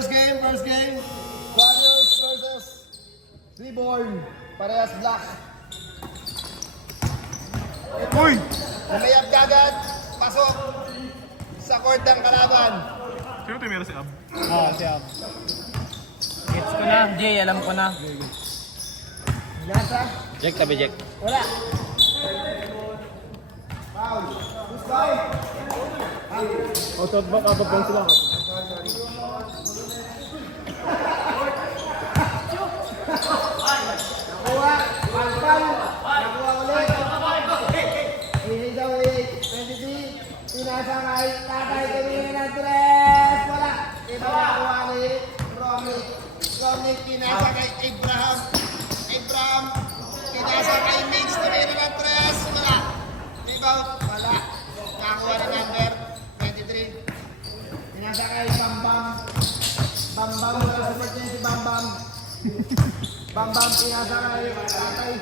First game. Warriors versus Reborn. Parehas black. Uy! Umayap kagad. Pasok sa court ng kalaban. Sino tumira si Ab? Si Ab. Gets ko na, Jay, alam ko na. Nasa? Jack, tabi Jack. Wala. Foul. Who's foul? Outside back, abab lang sila. Nakuha. Foul. Nakuha ulit. Ihig daw, ihig. 23. Pinasa kay Tatay Tumingin ng tres. Wala. Ito nakuha ni Romnick. Romnick pinasa kay Abraham. Abraham. Pinasa kay Mix. Tumingin ng tres. Wala. Rebound. Wala. Nakuha ni number 23. Pinasa kay Bambam. Bambam. Nakasapat niya si Bambam. Bambam. Pinasa kay Tatay.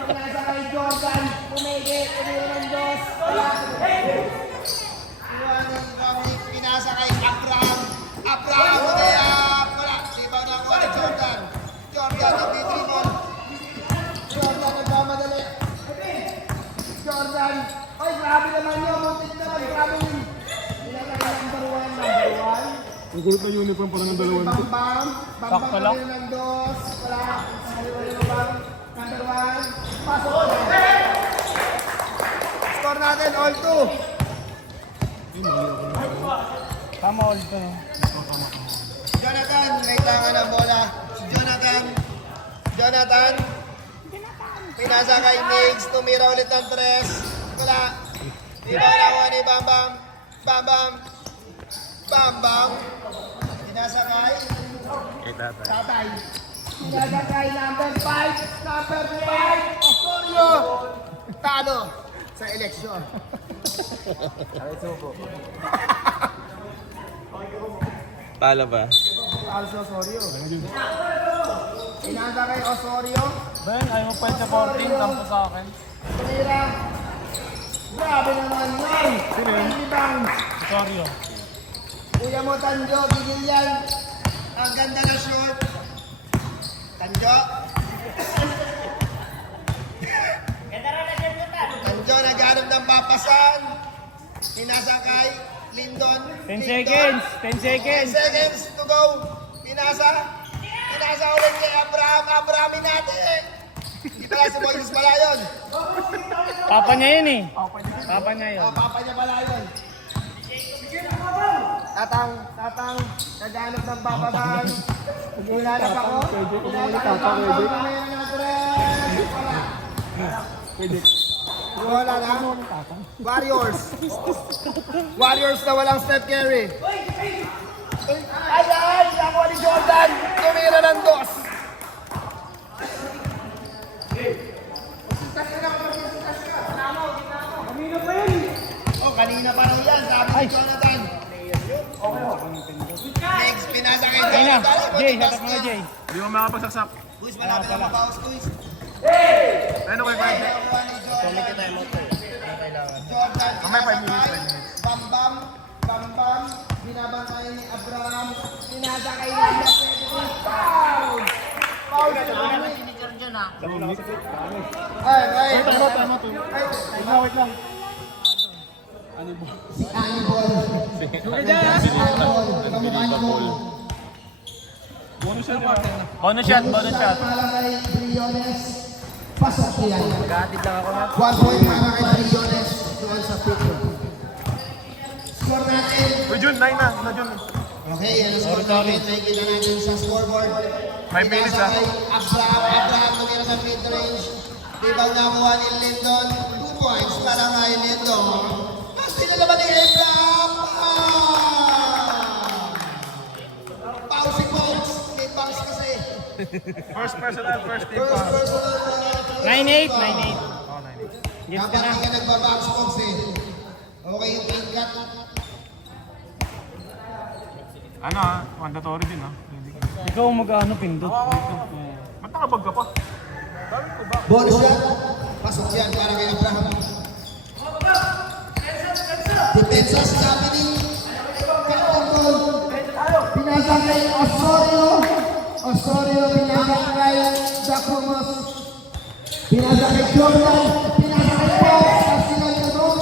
Pinasa kay Jordan. Pumigit. Tumingin ng Diyos. Wala. Iwan ng Romnick. Pinasa kay Abraham. Abraham. Umayap. Wala. Rebound nakuha ni Jordan. Jordan. Nag-dribble. Jordan nagmamadali. Jordan. Ay, grabe naman yun. Muntik naman. Grabe yun. Pinasa kay number 1. Ang kulit na uniform parang ng dalawang. Bambam. Bambam Sakto lang. kami ng dos. Wala. Number 1. Pasok. Score natin all 2. Tama ulit to, no? Jonathan, may tangan ng bola. Si Jonathan. Jonathan. Pinasa kay Migs. Tumira ulit ng tres. Wala. Ibarawa ni Bambam. Bambam. Bambam. Pinasa kay Tatay. Pinasa kay number 5. Number 5. Osorio. Talo sa eleksyon. Talo ba? Talo si Osorio. Pinasa kay Osorio. Ben, ayaw mo pwede sa 14, tampo sa akin. Tumira. Grabe naman yan. Sino yun? Rebound. Sorry, Kuya mo, Tanjo, gigil yan. Ang ganda na short. Tanjo. Tanjo, naghanap ng papasan. Pinasa kay Lindon. 10 seconds! 10 10 seconds! seconds to go. Pinasa. Pinasa ulit kay Abraham. Abrahamin natin. Hindi pala si Moises pala yun. Papa niya yun eh. Papa niya yun. O, papa niya pala yun. Tatang, naghanap ng papasan. Hinanap ako. Hinanap ako. Wala na. Warriors na walang Steph Curry. Ay! Nakuha ni Jordan. Tumira ng dos. Kanina pa raw yan. Sabi ni Jonathan. Next, pinasa kay Ayun na, Jonathan. Jay, hatap mo na Jay. Hindi mo makapagsasak. Guys, malapit na mabawas, guys. Ano kay Fred? Nakuha ni Jordan. Jordan, Mamaya 5 pinasa minutes, kay 5 minutes. Bambam, binabantayan ni Abraham, pinasa kay Landa, foul! Foul sa Dominic. Ay, Tama to. Wait lang. si Anibol. Kamukha ni Mo. Bonus yan pa. Bonus shot, bonus shot. Para kay Briones, pasok yan. Gatid lang ako na. 1 point para kay Briones, doon sa picture. Score natin. Uy, Jun, 9 na. Jun. Okay, ano score natin? Nakikita natin sa scoreboard. 5 minutes, Pinasa kay Abraham tumira ng mid-range. Rebound nakuha ni Lindon. 2 points para kay Lindon. Mas pinalaban ni Abraham. Pausi Pongs. May Pongs kasi. First personal, first team First pa. personal. 9-8, 9-8. Oh, 9. Gets ka Dapat na. hindi ka nagbabox Pongs eh. Okay yung pink cut. Ano mandatory din Hindi ka. Ikaw mag-ano pindot. Ba't nakabag ka pa? Dami ko ba? Bonus shot. Pasok yan para kay Abraham. Depensa, sabi ni pinasa kay Osorio. Osorio pinasa kay Jacomos. Pinasa kay Jordan. Pinasa kay Fox. Kasilan ka doon.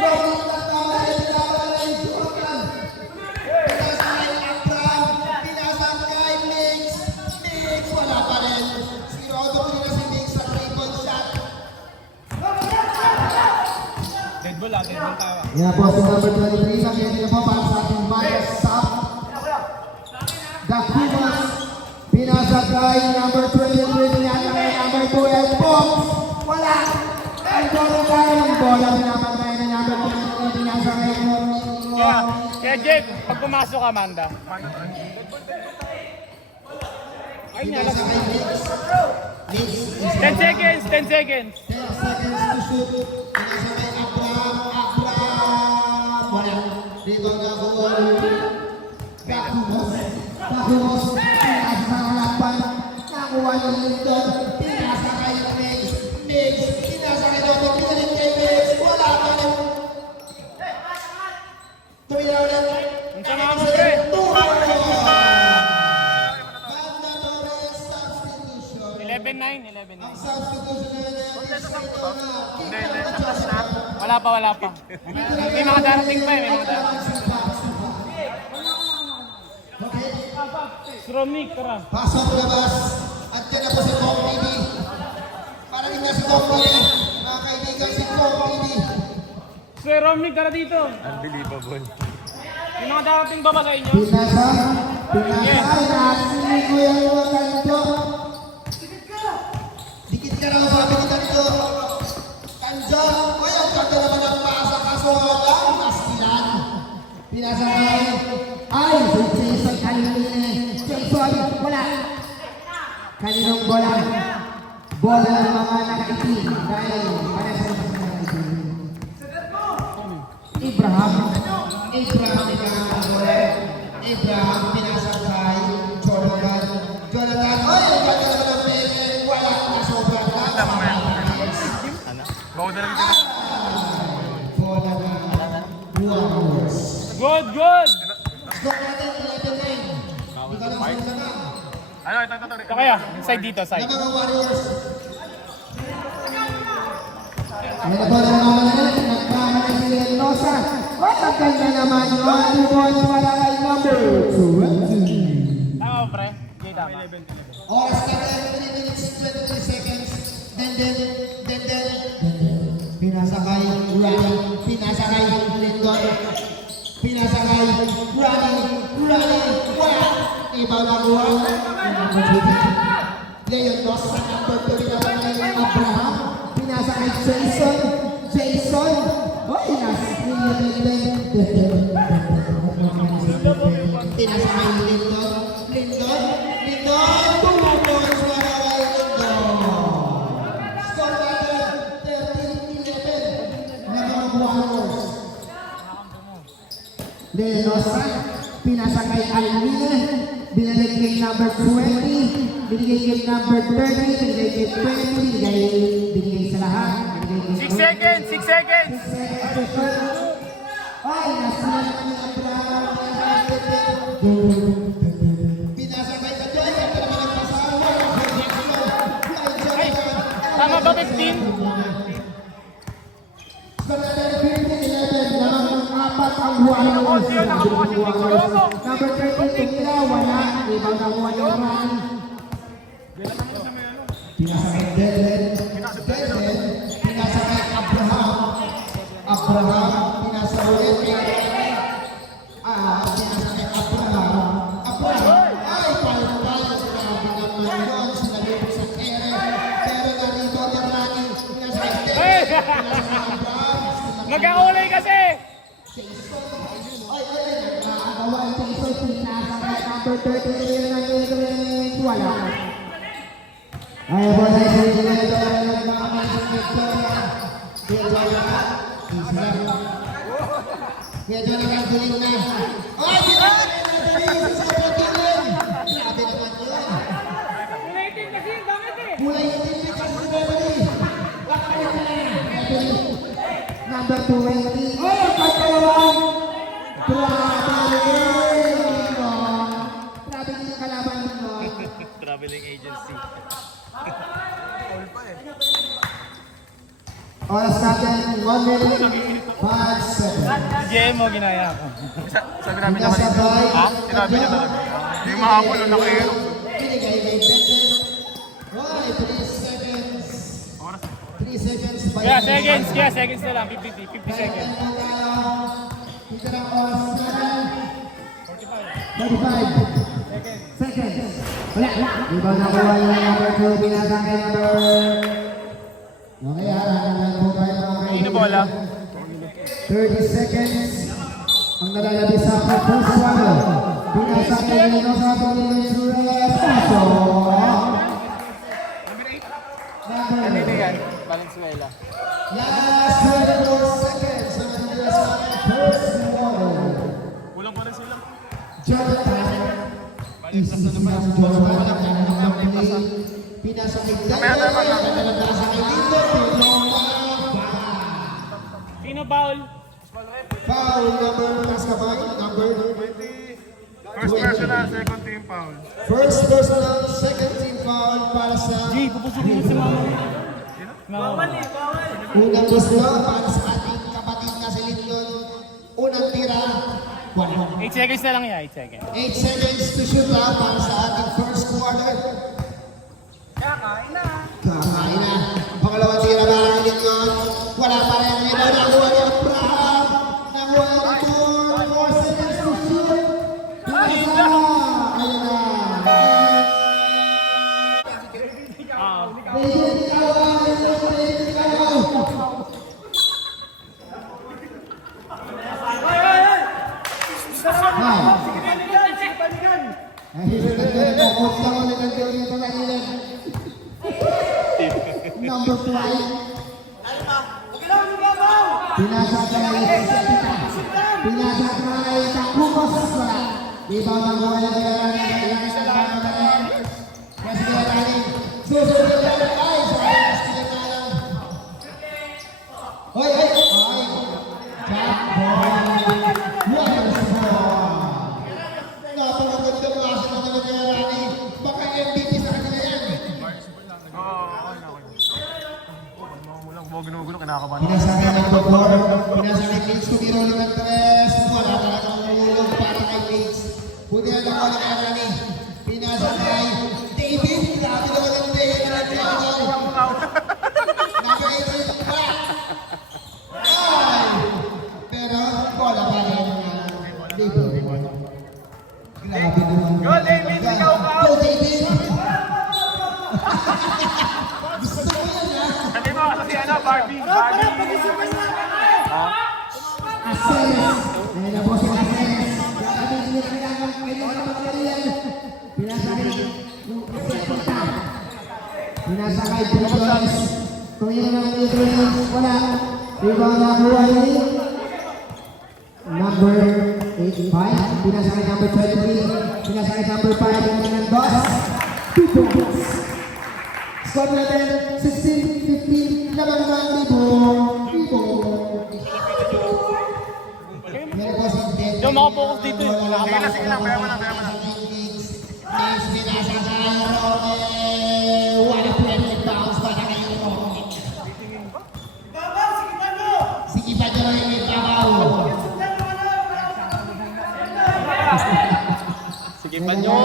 Robin Latama ay pinasa kay Jordan. Pinasa kay Abraham. Pinasa kay Mix. Mix, wala pa rin. Si Rodo pinasa si Mix sa triple shot. Dead ball tawa. Yan po si number 23. Sabi niyo po para sa ating bias stop. Dakumas. Pinasa kay number 23. Pinasa kay number 12. Fox. Wala. Ang bola tayo ng bola. Pinapantay na number 23. Pinasa kay Kaya Jake, pag pumasok ka, Amanda. Ay, Pinasa kay Mix. Mix. 10 seconds, 10 seconds. 10 seconds to shoot. Pinasa kay Abraham. Abraham. Wala. Rebound na goal. Dakumas. Dakumas. Pinasa sa harapan. Nakuha ng Lindon. Pinasa kay Mix. Mix. Pinasa kay Robin. Pinalit kay Mix. Wala pa rin. Tumila ulit. Ang sama mo, pre. Banda Torres, substitution. 11-9, 11-9. Substitution na Wala pa. May mga darating pa eh, may mga darating. Stromnik, tara. Pasok labas. At yan na po si Kong TV. Parating na si Kong TV. Mga kaibigan si Kong TV. Sir Romnik, tara dito. Unbelievable. May mga darating ba sa inyo? Pinasa. Nasili ko yung mga kanto. Dikit ka lang sabi ko kanto. Kanjo. Uy, ang kanto naman ang pasa. Kaso lang. Masilan. Pinasa kayo. Ay, Jason Kalimine. Jason, wala. Kaninong bola. Bola ng mga nakaitim. Dahil para sa mga nakaitim. Abraham. Abraham pinasa kay Jonathan. Jonathan, oy, ang ganda naman ng pere. Wala na sobrang lang. Bawal na lang dito. Bola na. Warriors. Good! Score natin 11-9. Hindi ka lang sila na. Ano, ito. Ito kaya, side dito, Ng side. mga Warriors. Ay, bola naman natin. Nagkamali si Reynosa. Ay, ang ganda naman yun. 2 points para kay number 20. Tama, pre. Jay, tama. Oras na 3 minutes 23 seconds. Then. Pinasa kay Rani. Pinasa kay Lindon. Pinasa kay Rani. Wala. Iba makuha. Leon Dos sa number 2. Pinasa kay Abraham. Pinasa kay Jason. Oy, nasa pinasa kay Lindon. 2 points para kay Lindon. Score natin 13-11. Mga Warriors. Leonosa, pinasa kay Almine. Binalik kay number 20. Binigay kay number 30. Binigay kay 20. Binigay sa lahat. 6 seconds, 6 seconds. Ay, nasa naman ang Abraham. Pinasa kay Kajoy. Ito naman ang pasawa. Ay, tama ba 15? Number 30, Tumila, wala. Ibang nakuha yung Rani. Pinasa kay Delen. Pinasa kay Abraham. Pinasa ulit kay pinasa kay Abraham. Ay, palo-palo. Grabe naman yun. Sinabi ko sa ere. Pero narito ang Rani. Pinasa kay Delen. Hey! Pinasa kay Abraham. Magkakulay kasi! Nakagawa ang Jason. Pinasa kay number 30. Wala. Ay, bola sa inyo na ito. Mga Victoria. Kaya Jonathan Duling na. Ay, Duling sa Pagkilin. Grabe naman yun. Kulay itim kasi, bakit eh? Kulay itim ni kasi si Beverly. Number 20. Ay, ang pagkalawang. Grabe. Oras natin, 1 minute, 5 seconds. Si JM mo, ginaya ko. Sabi namin na kanina. Kasabay. Ha? Sinabi niya talaga. Yung mahapon, nung nakahirap. Binigay kay Jensen. Why? 3 seconds. 3 seconds. Kaya seconds na lang, 50 seconds. Ito na oras natin. 45 seconds. Wala. Di ba nakuha yung number 2? Binasa kay number... Okay, harapan po tayo mga kaibigan. Sino bola? 30 seconds. Ang nalalabis sa first quarter. Binasa kay Nino sa Pilipinas Reyes. Paso. Kanina yan, Valenzuela. Last 24 seconds. Ang nalalabis sa first quarter. Kulang pa rin sila. Jonathan. Isisigang Jonathan. Pinasa kay Daniel. Pinasa kay Lito. Sino foul? Foul number, taas ka ba? Number? First personal, second team foul. First personal, second team foul para sa G, pupusukin mo si mama. Bawal unang gusto para sa ating kapatid na si Lincoln. Unang tira. 8 seconds na lang yan, 8 seconds. 8 seconds to shoot para sa ating first quarter. Kakain na. Ang pangalawang tira para kay Lincoln. Wala pa rin. Ito nakuha niya Abraham. Nakuha niya 4 seconds to shoot. Ayun na. David Ikaw. Number 5. Pinasa kay Takumos. Di ba nakuha niya Hoy! Napakaganda ng asa na naman kaya Rani. Baka MVP sa kanila yan. Gulo, kinakabahan. Pinasakay ng Bogor. Pinasakay Leeds. Tumiro ng 3. Wala talagang ulog para kay Leeds. Buti na lang wala kaya Rani. Pinasakay David. Grabe naman ang David na nagkakaroon. Naka-8 pa. Ay! Pero bola pa rin David. Grabe naman. Go, David! Ikaw ka! Go, David! Gusto ko yan, ha? Sabi mo kasi ano, Barbie. Aceles. Ayun na po si Aceles. Grabe niya kailangan mag-material. Pinasakay yung second time. Pinasakay Briones. Kung yun ang Briones, wala. Rebound na kuha yun. Number 85. Pinasakay number 23. Pinasakay number 5. Pinasakay Dos. 2 points. Score natin 16-15. Laban ng Libo. Yo, makapokus dito eh. Sige lang, kaya mo lang. Sige pa nyo.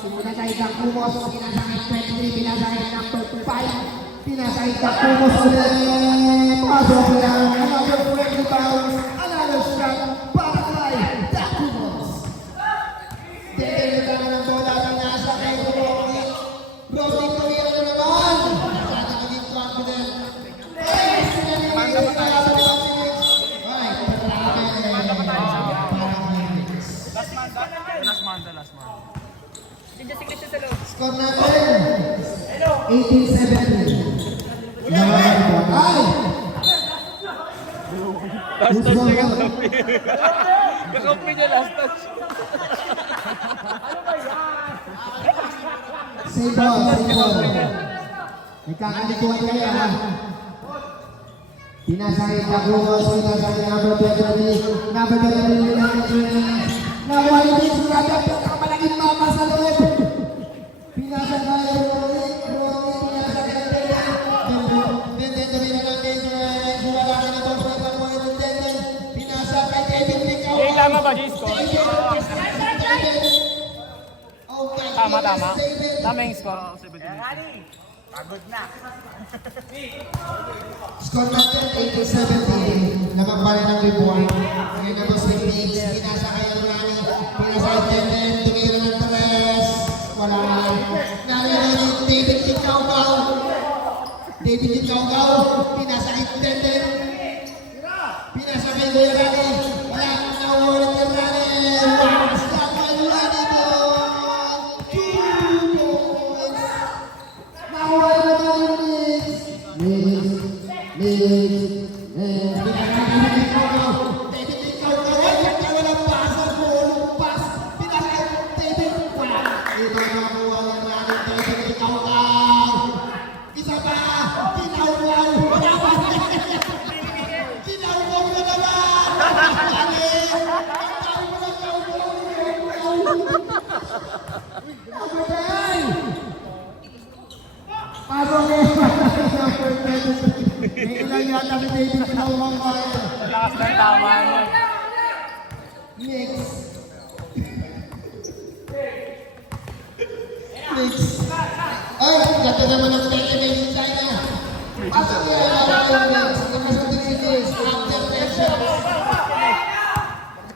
Pinasakay ng Kumos, pinasakay 23, pinasakay number 5, pinasakay ng Kumos ulit. Pasok lang, another 20 pounds, another shot para kay Kumos. Dito ng bola na nasa kay Rocky. Rocky, tuloy na naman. Masyado naging confident. Ay, sinanimig na sa Phoenix. Ay, Last man. score natin 18-17. Ay! Last touch niya kakampi. Kakampi niya last touch. Save ball. May kakalikuan kayo ha. Pinasakit na Kumos, pinasakit number 23. Number 23. Nakuha yung Surada, pagkamalaging mama sa loob. Pinasakay yung Rocky, pinasakay ang Pele. Then, Tama ba, Jisco? Tama. Tama yung score. Score natin 80-70. Naman pa rin ang reward. Ngayon na boss with Mix. Pinasa kayo ng Rani. Pinasa attendant. Tumira ng Torres. Wala na. Nalala ni David Ikaw-Gaw. David Ikaw-Gaw. Pinasa attendant. Pinasa kayo ng Rani. Wala na. Nawala ng Rani. Basta kayo Rani mo. 2 points. Nawala na ng Mix. Lakas ng tama niya. Next. Ay, ganda naman ang television tayo na. Pasok niya ang mga next. Nakasunod si Chris. After pressure.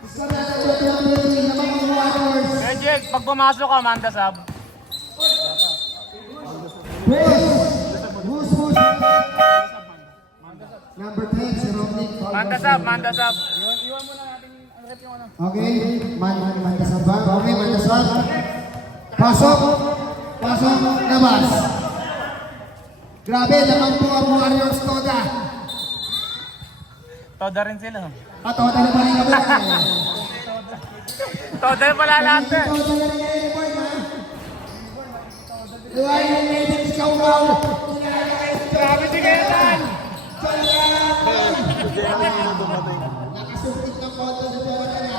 Sarada sa television ng mga Warriors. Rejek, pag pumasok ka, Manda Sab. Who's Number 10, si Romnick. Manda Sab. Okay, Manda Sab ba? Okay, Manda Sab. Pasok, labas. Grabe, naman po ang Warriors Toda. Toda rin sila. Toda na pa rin kami. Toda rin pala lahat eh. Toda na rin kayo, boy, ha? Luwain ng David Ikaw-Gaw. Grabe si Gaetan! Nakasumpit ng konto sa Toda na.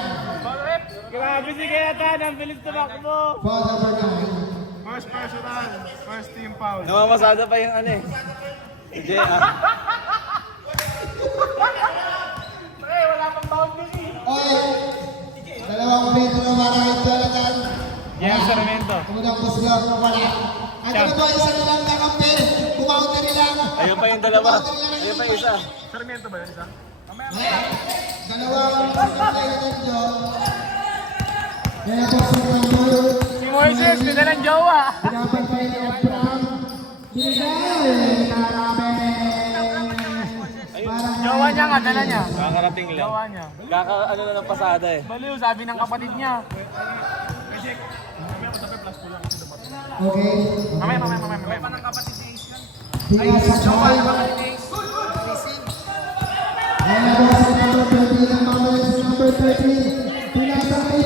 Grabe si Gaetan! Ang bilis tumakbo! Foul number 9. First personal, first team foul. Namamasada pa yung ano eh. Hindi Pre, wala pang boundary. Oy! Dalawang free throw para kay Jonathan. Yan, Sarmiento. Unang puslog, wala. Ano na ba, isa nilang kakampi? Kumaunti nilang. ayun pa yung dalawa. Ayun pa yung isa. Sarmiento ba yun isa? Dalawang puslog tayo ng John. Kaya puslog ng John. Si Moises, hindi na ng jowa. Pinapantay ni Abraham. Binigay! Karami! Jowa niya nga, dala niya. Kakarating lang. Jowa niya. Ano na ng pasada eh. Baliw, sabi ng kapatid niya. Okay. Mamaya. Pinasa Joy. Kaya boss sa number 30 ng Mavericks sa number 30. Pinasa kay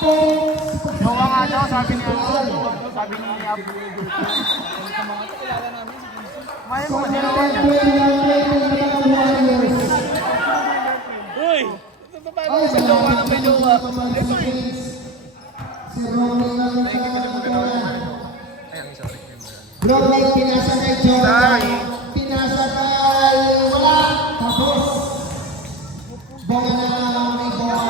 Fox. Jowa nga daw, sabi ni Sabi ni Abu. May mo, Score jowa natin niya. 20 ng mga Warriors. Uy! Ay, sa jowa na may jowa. Si Romney lang sa jowa. Romney, pinasa kay Jordan. Pinasa kay... Wala! Tapos. Bonga na lang may bonga.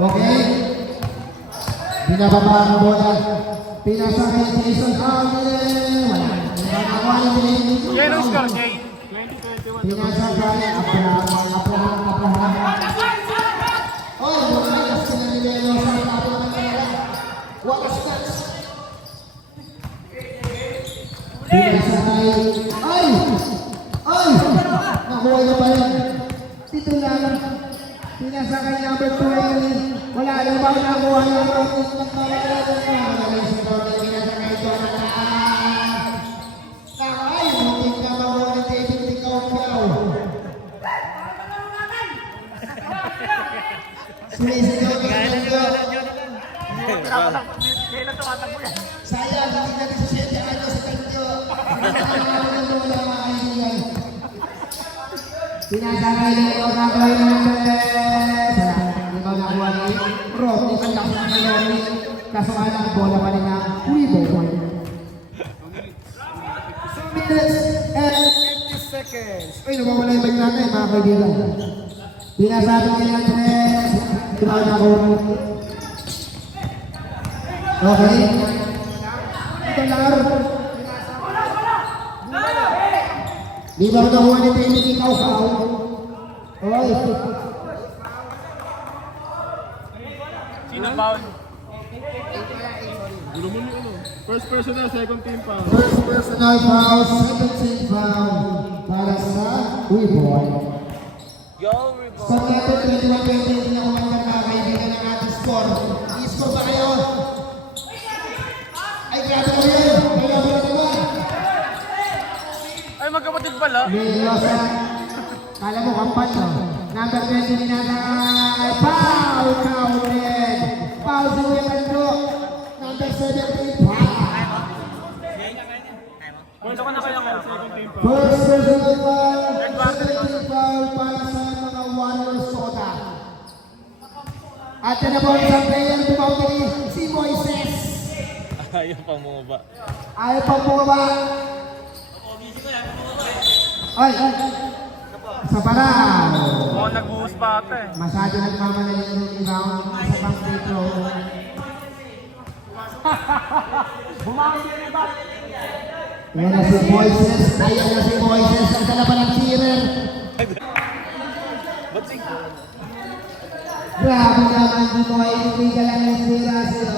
Okay. Binababa ang bola. Pinasa kay Jason Harden. Wala. Pinakawa yung pinili. Kaya nung score, Jay? Pinasa kay Abraham. Oy, bumalas ka na nilelo sa tapo ng kanila. Wakas nuts. Pinasa kay... Ay! Nakuha na pa rin. Dito lang. Pinasa kay number 20. Wala na ba nakuha yung Romney ng mga si Romney. Pinasa kay Jonathan. Ay, muntik na makuha ng David Ikaw-Gaw. Sumisigaw na Kailan tumatakbo yan? sayang, hindi na 17 ano sa kanyo. Pinasakay na ikaw na kayo ng ikaw na kuha ni Rodney. Ang lakas na kayo ni kaso nga lang bola pa rin na Uibo. 2 minutes and 57 seconds. Ay, nawawala yung mic natin, mga kaibigan. Pinasabi ko yan, Tres. Tinaw na ako. Okay. Ito lang. Di ba nakuha ni Tini ikaw ka? Okay. Sino foul? Gulo mo yung ano. First personal, second team pa. First personal foul, second team foul para sa Weeboy. Go, Rebo. Sa natin, 21-20, hindi na kumain ng mga kaibigan ng ating score. I-score ba kayo? Ay, grabe ko yun. Kaya ba naman? Ay, magkapatid pala. Milosa. Kala mo, kampan no? Number 20 ninanay. Foul counted. Foul si Webando. Number 17, foul. Punto ko na kayo mo. Second team pa. First personal foul, second team foul para sa mga Warriors Soda. At yan na po ang isang player bumawi si Moises. Ayaw pa mo ba? Ayaw pang bumaba. Ay, sa paraw. Oo, nag-uus pa ata eh. Masyado nagmamadali yung rebound sa pang free throw. Yan na si Moises. Ayan na si Moises. Ang dala pa ng cheerer. Ba't sing? Grabe naman di mo ay hindi ka lang yung tira sila.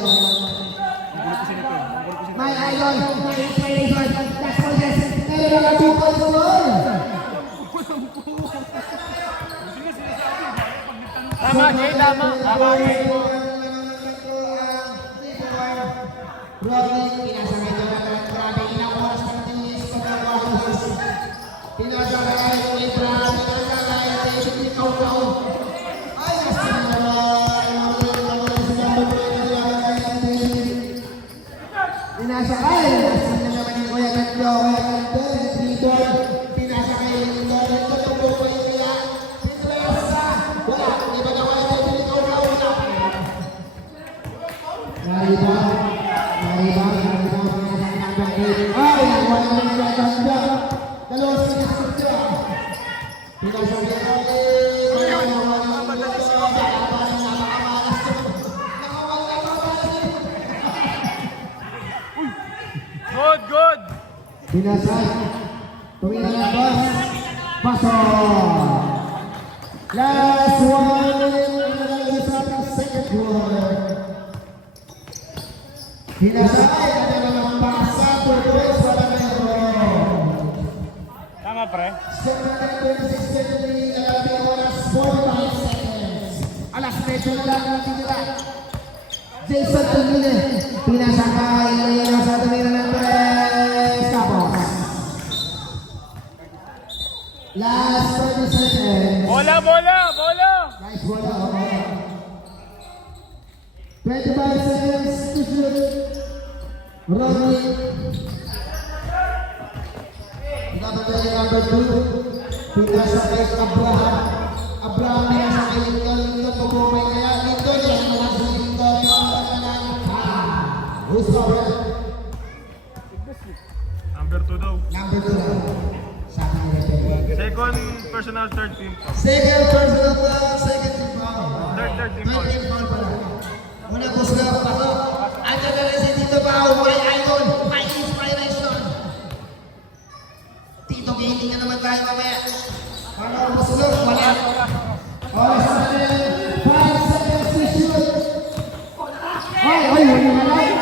My idol, my inspiration, that's Moises. Pero mga 2 points doon. Tama, Jay, tama. Tama, Jay. Rodney, pinasakay doon natin. Grabe, ilang oras na natin yung pagkakahos. Pinasakay, Abraham, pinasakay, David, ikaw. Ay, pinasakay, sino naman yung Kuya Gando, dito, pinasakay, tutubog ko yung kaya, pinasa, wala, iba na wala, David, ikaw. Nariba, ay, wala na yung Ganda, dalawang sinisita, pinasakay, Good, good. Binasay. Tumira ng bus. Pasok. Last one. Sa second quarter. Binasay. Kaya naman pasa. Tuloy. Wala na yung Tama, pre. 7:26 na oras 45 seconds. Alas 8 na lang ang titira. Jason Almine. Pinasakay. Ngayon sa tumira ng press. Tapos. Last 30 seconds. Bola, bola, bola. Nice bola. 25 seconds to shoot. Rodney. Dapat na yung number 2. Pinasakay Abraham. Abraham pinasakay Lindon. Lindon pagpumay kaya. Lindon yan. Mga sa Lindon. Who's over? Number 2 daw. Number 2 lang. Sabi ni referee. Second personal, third team pa. Second personal foul, second team foul. Third team pa. Third team foul pala. Una po sila pasok. Andiyan na rin si Tito Pao, my idol, my inspiration. Tito, gating na naman tayo mamaya. Para po sila, wala. Oh, sa 5 seconds to shoot. Ay, huli na lang.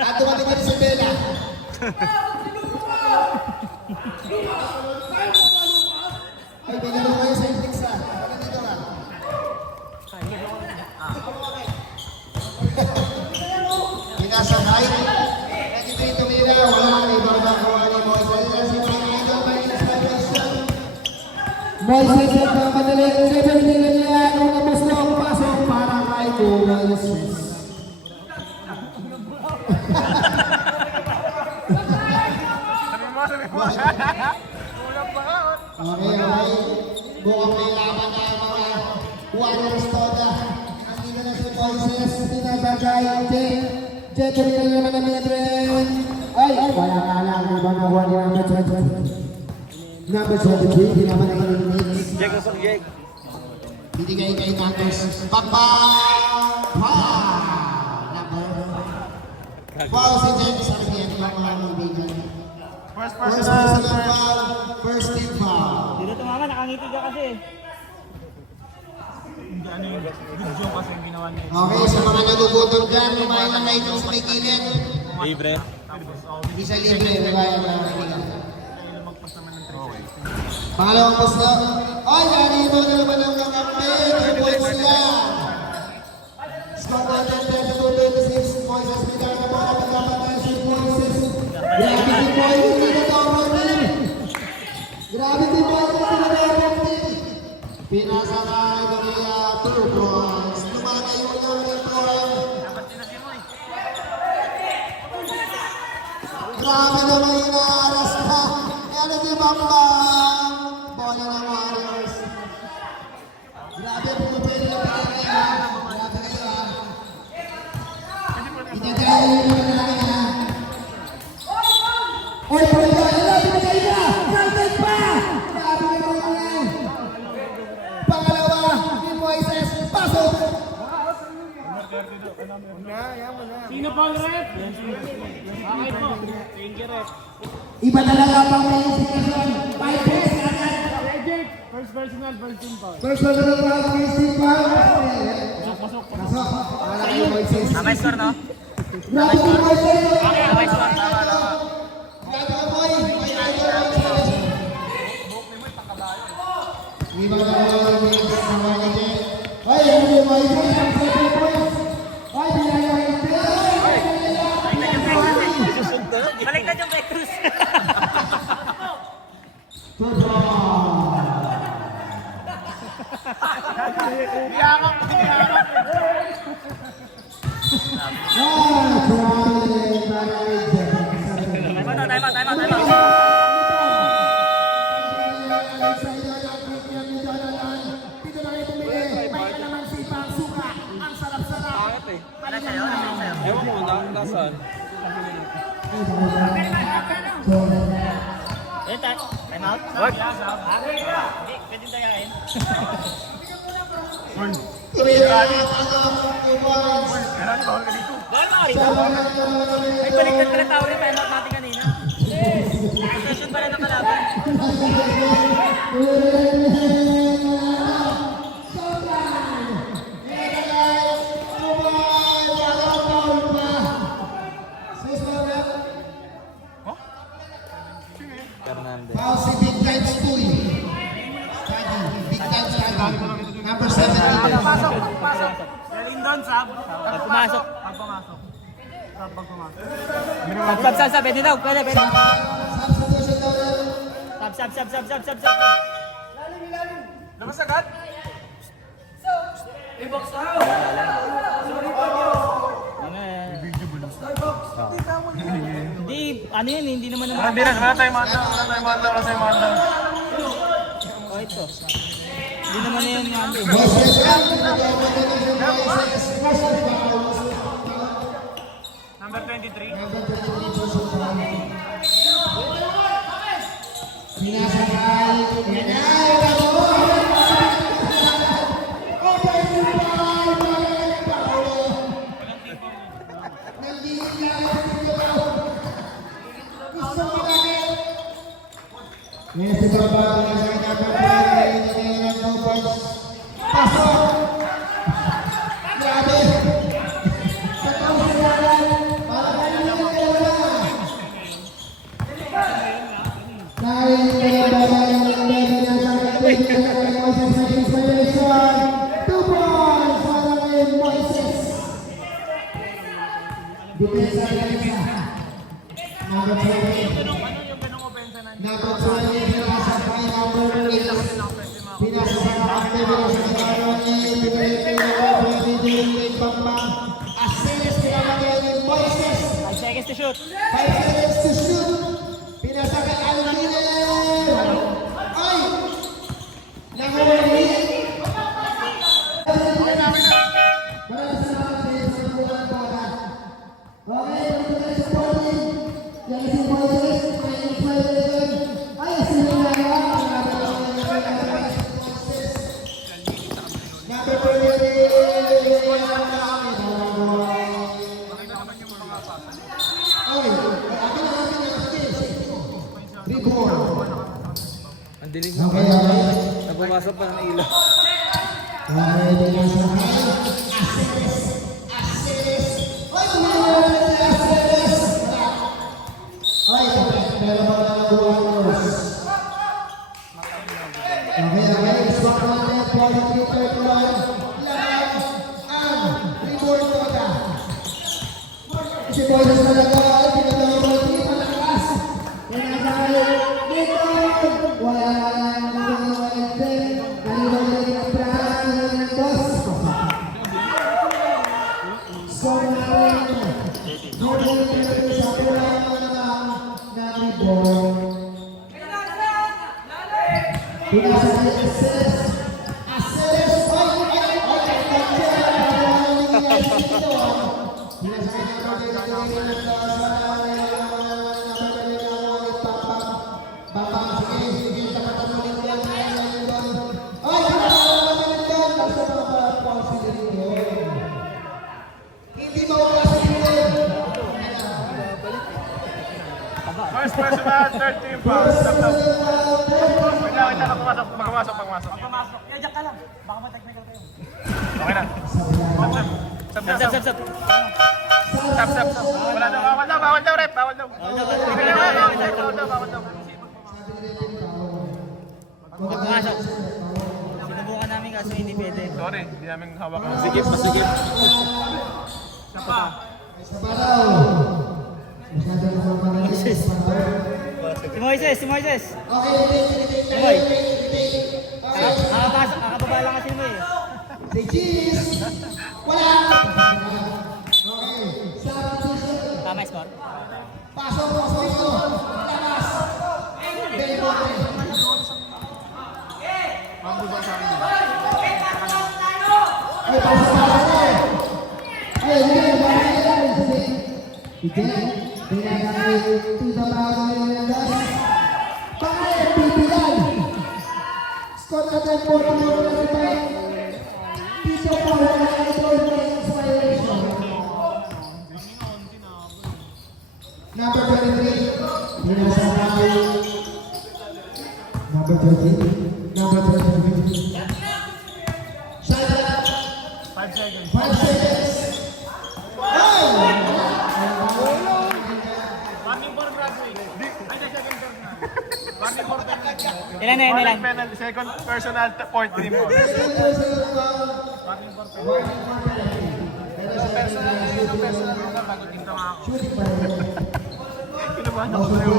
At dumating din si Bella. Ay, binalo kayo sa Index ha. Wala dito ka. Pinasakay. Nandito yung tumira. Wala ka rebound ako. Ano mo? Sa si Mike Idol, my inspiration. Moises at mga madaling 7 nila niya. Kung tapos na ang pasok para kay Moises. Sabi mo. Kulang pa ka. Okay. Buong may laban na mga Warriors Toda. Nandito na si Moises, tinabagay. Jet, rin naman ang Medren. Ay, wala ka lang. Ibang nakuha ni number 20. Number 23, di naman ang Mix. Jake Osor, Jake. Binigay kay Nuggets. Papa! Wow, si James Sargent ng mga kaibigan. First First personal. personal foul, first team foul. Dito tumama, nakangiti ka kasi. Hindi ano yung good joke kasi yung ginawa niya. Okay, sa mga nagugutom dyan, lumayan lang kayo dun sa may kilid. Libre. Hindi siya libre, lumayan lang kayo. Pangalawang pusto. Ay, narito na naman ang kakampi. 2 points lang. Score natin 32-26. Moises Vidal na bola. Pagkapatay si Moises. Grabe si Moises. Tinatawag din. Grabe si Moises. Tinatawag din. Pinasa ka ito niya. 2 points. Lumagayo lang dito. Grabe naman yung naaras na. Yan si Bamba. Bola ng Warriors. Grabe, pupili na pala kayo. Grabe kayo ha. Itagay yung mga namin ha. Oy, pwede ka! Pinagay ka! Salted pa! Grabe kayo yan. Pangalawa, ni Moises. Pasok! Sino pa ang rep? Okay po. Thank you, rep. Iba talaga pang may inspiration. 5 points agad. First personal, first team foul. First one na lang, first team foul. Pasok. Pasok. Wala kayo Moises. Tama score, no? Grabe si Moises. Tama score, tama. Grabe ka, boy. May idol Moises. Iba na lang yung sa mga ganyan. Ay, hindi Moises. Ang 7 points. Ay, binaya yung Baliktad yung kay Cruz. Time out. Ano sa'yo? Ewan mo, nasaan? Time out? What? Pwede tayain. Kailangan bawal ka dito. Bawal mo rito. Ay, baliktad pala tao rin time out natin kanina. Session pala ng kalaban. Fernandez. Si Big Times 2 Big Times number 17. Pasok. Lindon, sab. Pag pumasok. Pagpumasok. Sab. Pwede daw. Pwede. Substitution daw na. Sab. Labas agad? Hindi, ano yan, hindi naman naman. Hindi na, wala tayong manda. Oh, ito. Hindi naman yan yung ano. Moises lang, nag-overtime ng Moises. First foul. Number 23. Number 23 person foul. Sinasakay. Ganyan, ako. Offensive foul. Nandito na ako. Gusto mo bakit? Ngayon si Bamba, nagkakapay. Nangyayang ng 2 points. Pasok! Grabe! Katawag sila lang. Para kanina yung dalawa. Dahil pinababa yung level niya sa katitin ng Moises sa inspiration. 2 points para kay Moises. Depensa. Number 20. Number 20, pinasakay number 8. Pinasakay assist pinamagay ni Moises. 5 seconds to shoot. 5 seconds to shoot. Pinasakay Alvin. Ay! Dilim Okay, okay. Nagpumasok pa ng ilaw. Okay, binasa na. Aceres. Aceres. Oy, tumawag na si Aceres. Oy, meron pa na Juanos. Okay, okay. Swak na natin. Quality 31. Laban ang Reward Toda. Si Boyes talaga ay pinagawa mo dito malakas. Pinagawa dito. Wala First personal, third team foul. Stop, stop. Wait lang, pagkamasok. Diyan ka lang. Baka ma-technical kayo. Okay na. Stop. Wala daw, bawal daw, rep, bawal daw. Bawal daw. Pagpasok. Sinubukan namin kaso hindi pwede. Sorry, hindi namin hawak. Masigip. Isa pa. Si Moises. Moy. Nakababa lang kasi mo eh. Si Cheese! Wala! Okay, Tama yung score. pasok ito! Labas! Very good. Ay, pasok! Ay, hindi. Pinagkakit Tito Paolo Menendez. Bakit? Pipilan! Score natin 41-35. Tito Paolo Menendez inspiration. Number 23. Pinasakay. Number 20. Number 23. Shot. 5 seconds. 5 seconds. Running for Bradley. Ay, the second third na. Running for penalty. Ilan? Penalty, second personal, fourth team foul. Personal mo ka, bago team tama ako. Kinubahan ako sa'yo.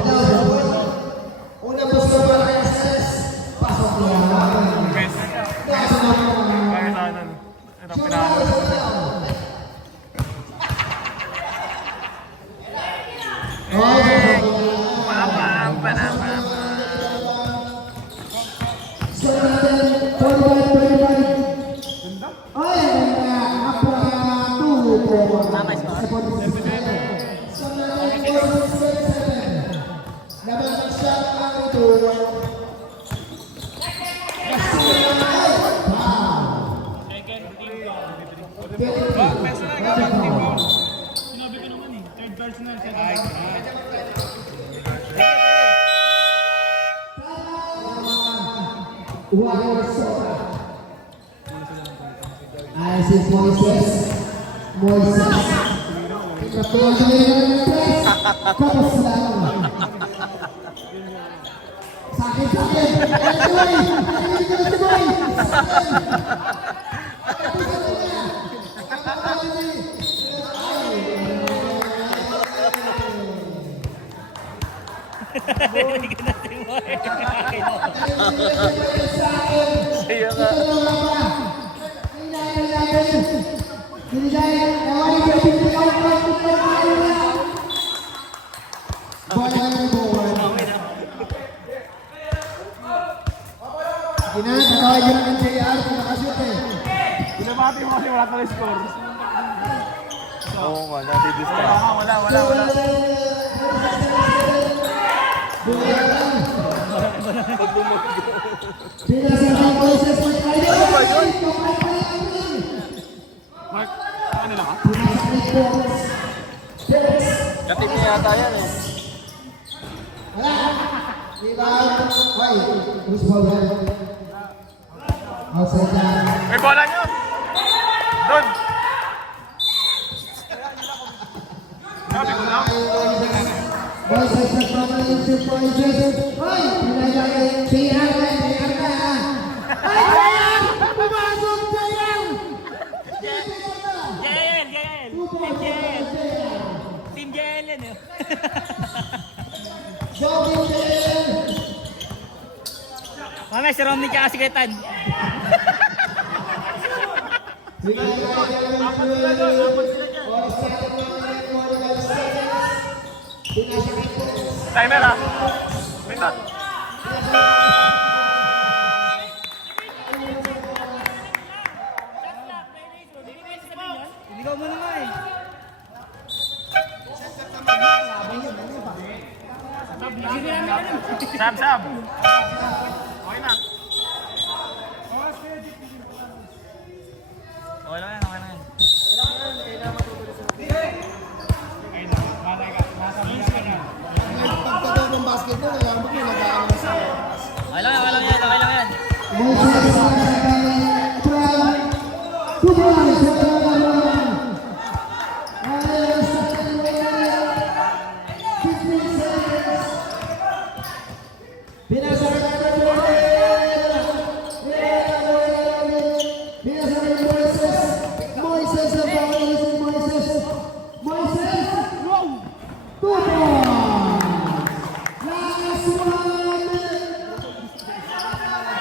Una gusto para kay SS. Pasok niya. Guys, kaya tanan. Ito, pinahalo. Moises. Kapag ng press, kapos lang. Sakit. Siya nga. Pinamati mo kasi wala pala score. Oo nga, nati-distract. Wala. Mark, ano na ka? Katip niya yata yan eh. Rebound. Ay, who's ball yan? Outside yan. May bola nyo! Doon! Sabi ko lang. Boys, ay sa pamalit boys. Ay, pinagagay. PR na. Ay, Jayang! Pumasok, Jayang! JL. Team JL yan eh. Jogging Jayang! Mamaya si Romney tsaka si Ketan. Timer ha. Pindot. Hindi ka muna nga eh. Sab. Okay na. Okay lang yan. Pagkataon ng basket mo, kaya mo nag-aalas sa Okay lang yan.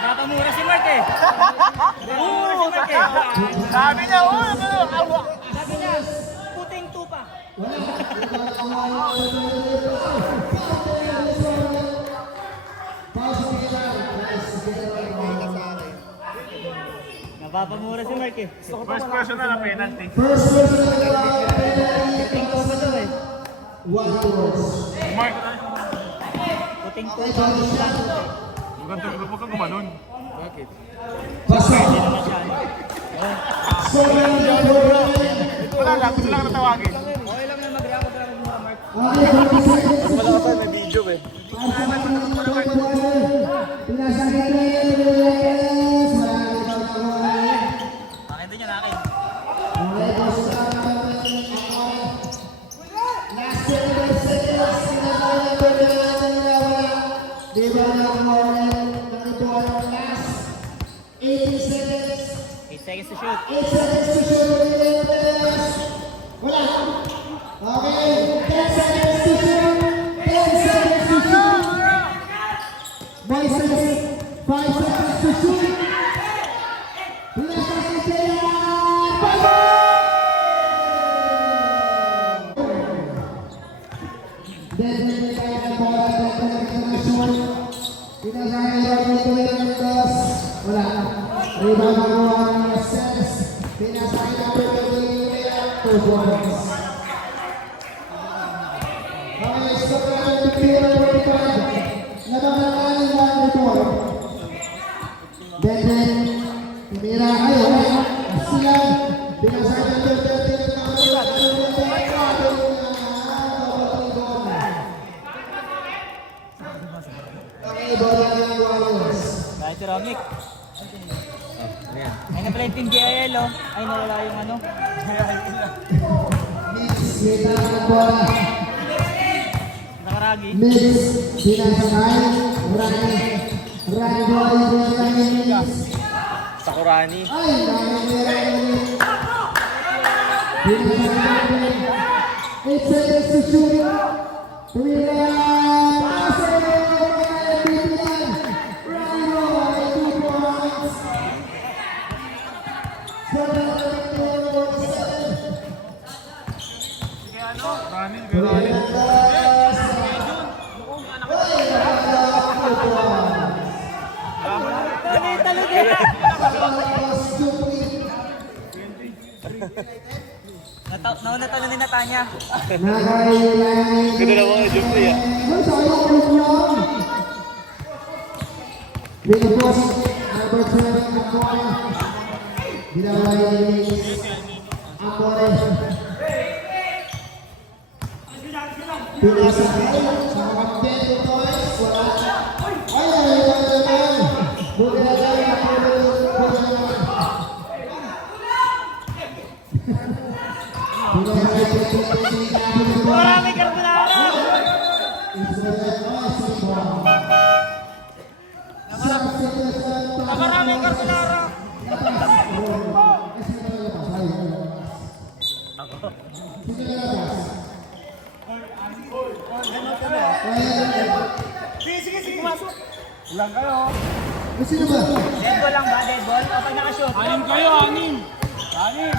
Nakamura si Mark eh. Sabi niya, Sabi niya, puting tupa. Napapamura si Mark eh. First personal na penalty. Mark, Puting tupa. huwag kang gumanon. Hindi naman siya. Wala lang, gusto lang natawagin. Okay lang na mag-react muna Mark. Wala ka pa, may video eh. Akin din yan, akin. Seconds. 8 seconds to shoot. 8 seconds to shoot. Wala. Okay. 10 seconds to shoot. 10 seconds to shoot. Moises, 5 seconds to shoot. Pinasa si Jayang. Then, tayo ng bola. Wala. Rebound nakuha ng Sens. Pinasakay na po yung 2 points. Okay, stop natin yung pira 45. Nababalaan yung report. Then, tumira kayo. Sila, pinasakay na po okay, bola ng Warriors. Kahit si Romnick. Ayan. Ay na pala yung Team JL oh. Ay nawala yung ano. Mix, ng bola. Nakaragi. Mix, pinasakay. Rani boy, Mix. Sakurani. Ay, Rani. Pinasakay. 8 seconds to shoot. Tumira. Pasok. Rani boy, 2 points. Talo din. Natalo ni Natanya. Ganda na mga jump eh. Number 7, Amore. Dinaway Amore. Pinasakay sa mga 10 points. Wala. Maraming Cartelara. Sige, pumasok. Ilang kayo? Sino ba? Dead ball lang ba? Dead ball? O pag nakashoot? Anim kayo, anim. Anim.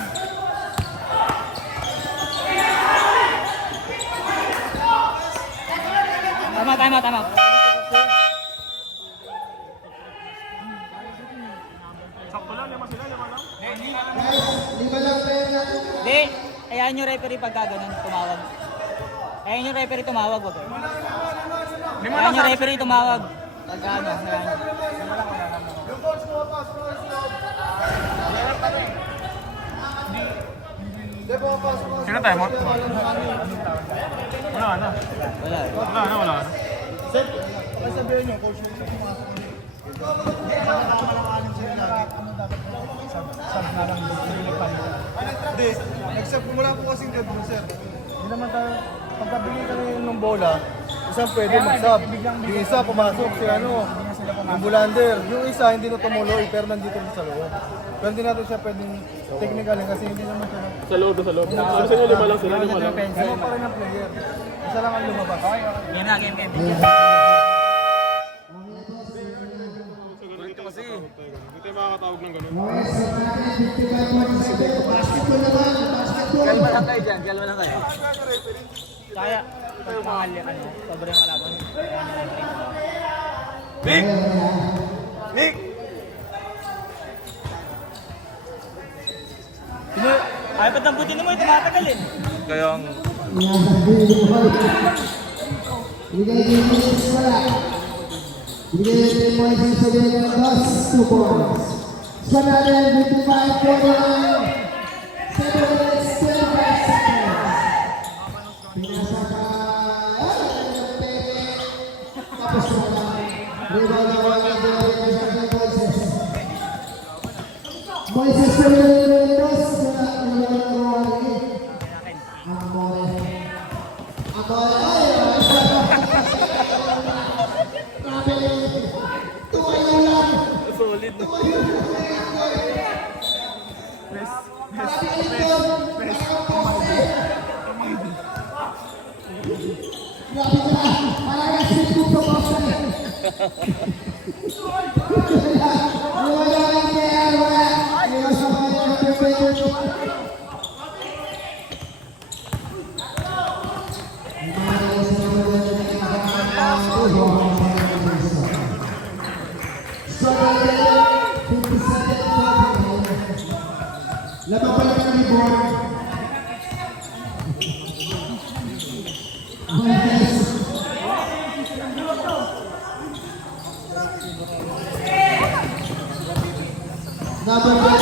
Tama. Sakto lang, lima sila, lima lang. Lima lang tayo na. Hindi. Hayaan yung referee pagka ganun, tumawag. Hayaan yung referee tumawag, wag. Hayaan yung referee tumawag. Pagka ano, hayaan nyo. Sino tayo mo? Wala na. Wala. Sabihin niyo, coach, yung pumasok ko. Hindi, nag-sub mula po kasing gano'n, sir. Hindi naman tayo, pagkabigay kami ng bola, isang pwede mag-sub. Yung isa pumasok, si ano, yung Bulander. Yung isa hindi na tumuloy, pero nandito rin sa loob. Pero hindi natin siya pwedeng technicalin kasi hindi naman siya. Sa loob. Kasi nyo lima lang sila, lima lang. Ano pa rin ang player. Isa lang ang lumabas. Game na, game. Kulit ka kasi. Hindi tayo makakatawag ng ganun. Kalma lang kayo dyan, kalma lang kayo. Kaya, pagpangal yung ano, sobrang kalaban. Hayaan yung referee tumawag. Nick! Ay, ba't ang buti naman yung tumatagal eh? Kaya ang... Bigay niyo yung wala. Bigay niyo yung Moises sa bigay ng boss, 2 points. Sa natin, 55 po na 7 minutes, 25 seconds. Pinasa ka, tapos wala. Rebound na wala, pinasa ka Moises. Moises sa bigay ng boss, Solid. Labang pala ng rebound. Number 5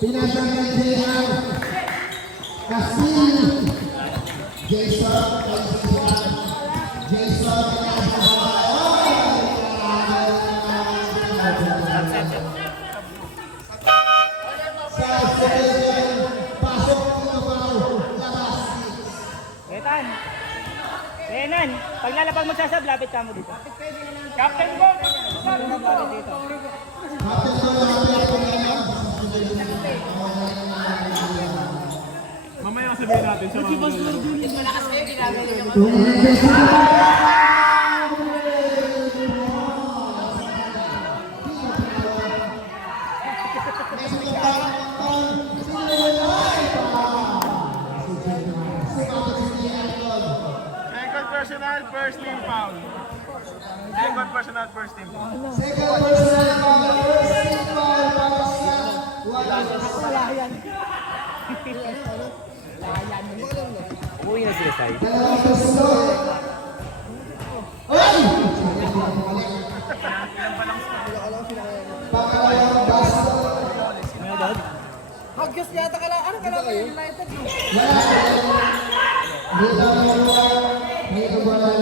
pinasang ng JR Castillo Jason pasok ng bawal labas Etan! Renan! Pag lalapag magsasab, lapit ka mo dito. Captain mo! Lapit dito. Mamaya sabihin natin siya. Malakas kayo, ginagawa niyo. Second personal, first team foul. Second personal, first team foul. second personal foul first team foul para sa Layan. Uwi na sila tayo. dalawang personal ay pangalawang basket Hagyos yata ka lang. Ano ka lang kayo? United. Dito ang mga may kabalan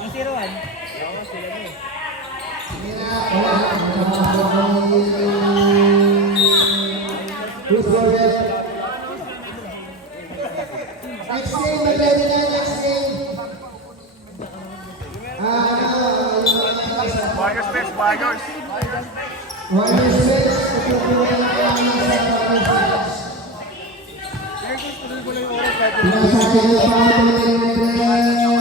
Ang 0-1. Next game, ready na next game. Warriors best, Warriors. Warriors best. Pinasakit yung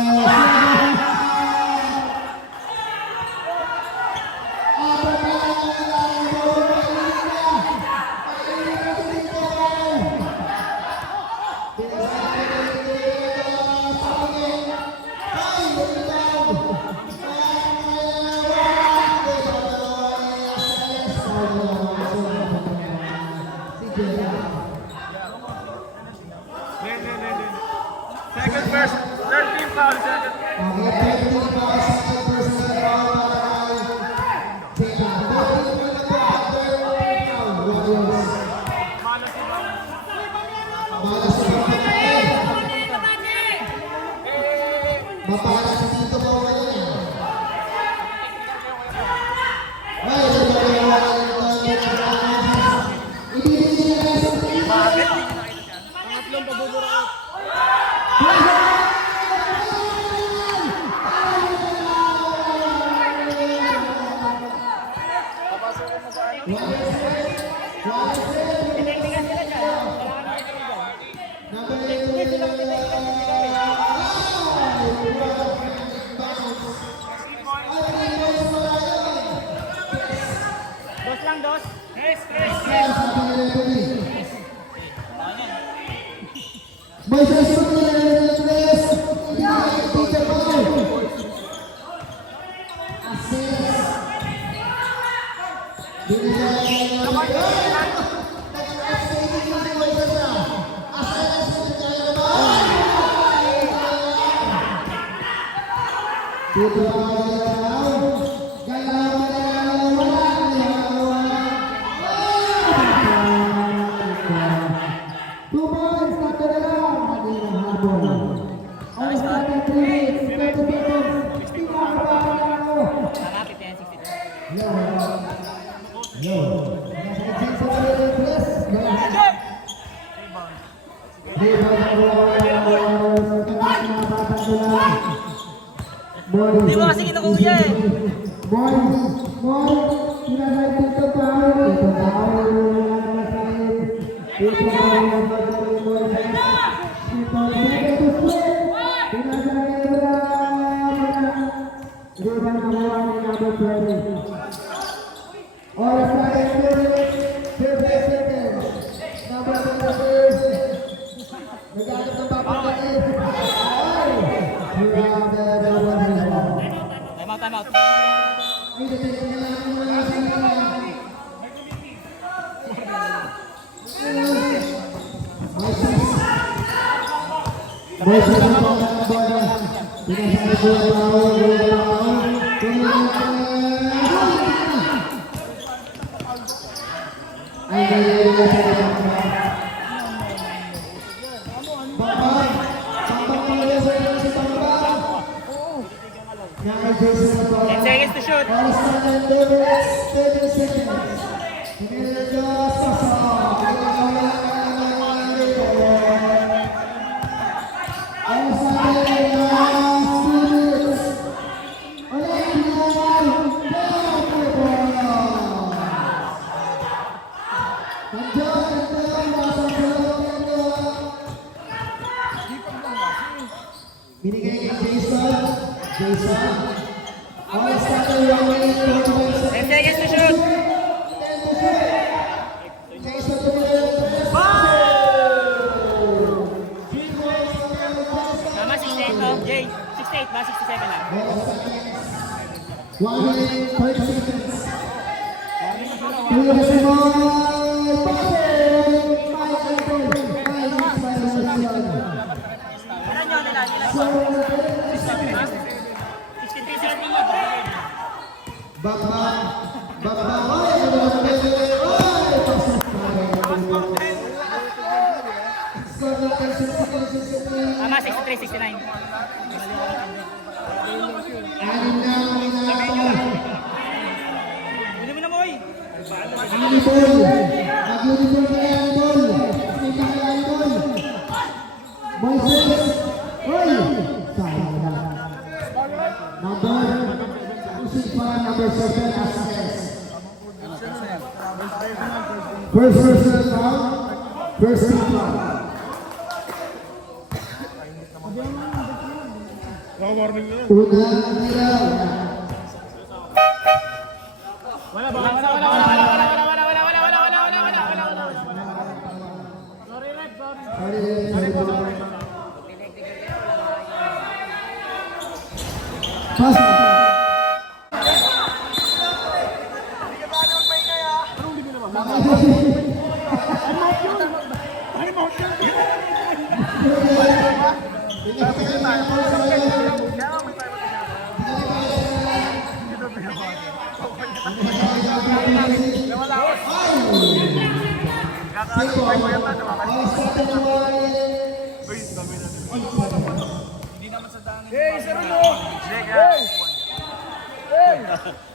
Second first, third team foul, second. Mapalas dito po ngayon. Dos lang, dos. May sasagot na ng tres. Teacher Paul. Assist. Malapit yan, 62. Hindi mo kasi kinukuya eh. Oras na rin, 30 seconds. Number of the first. Nagagap ng papagain. Ay! Time out. Ten seconds to shoot. Binigay kay Jason. All star 1 minute 10 seconds to shoot. Jason tumulong. Tama, 68 to. Jay, 68 ba? 67 lang. 1 minute 30 seconds. Tuloy si Ano nyo nila? 63 seconds. Tama, 63-69. Inumin na mo, oy! First personal foul. First foul. Warning na. Unang tira.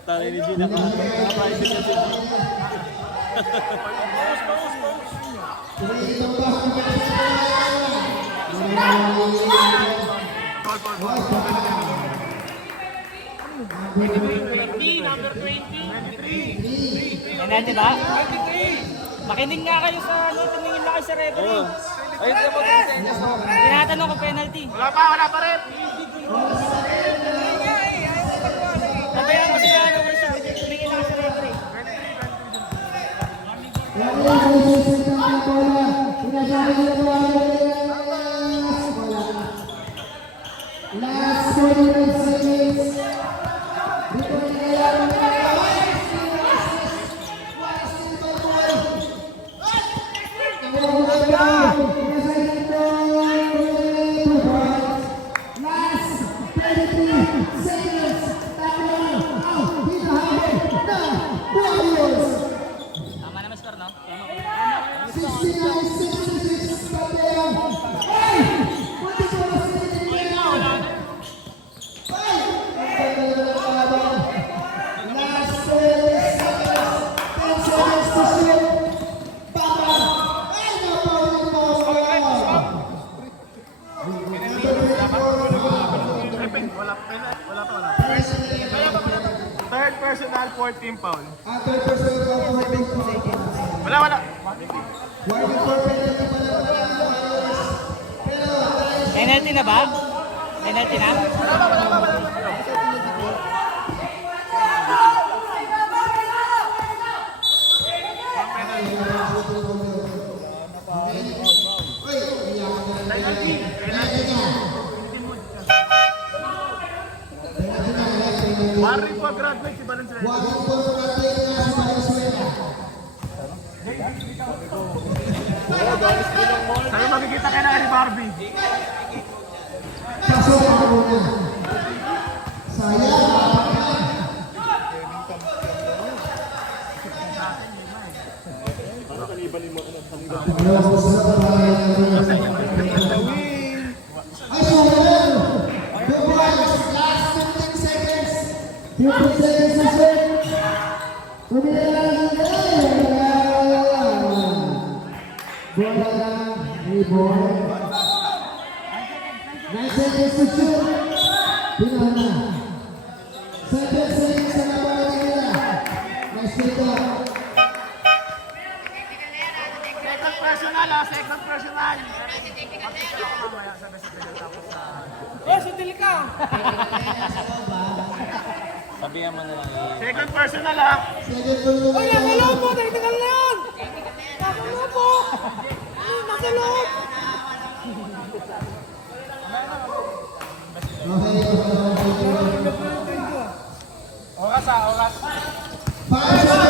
Tali ni Gina. Nakapaisip na siya. Penalty ba? Makinig nga kayo sa ano, tumingin lang kayo sa referee. Ayun na mo din sa Tinatanong ko penalty. Wala pa rin. Tabayan mo sila, ano, tumingin lang kayo sa referee. Last 49 seconds. Tama naman score, no? Third personal, 14 foul. Wala. Penalty na ba? Penalty na? Warning po, graduate si Valenzuela. Sabi makikita kayo na ni Barbie. Second personal. Sabihan mo na lang eh. Second personal ha. Uy, nasa loob mo! Technical na yan! Nasa loob mo! Nasa loob! Oras ha, oras. Para sa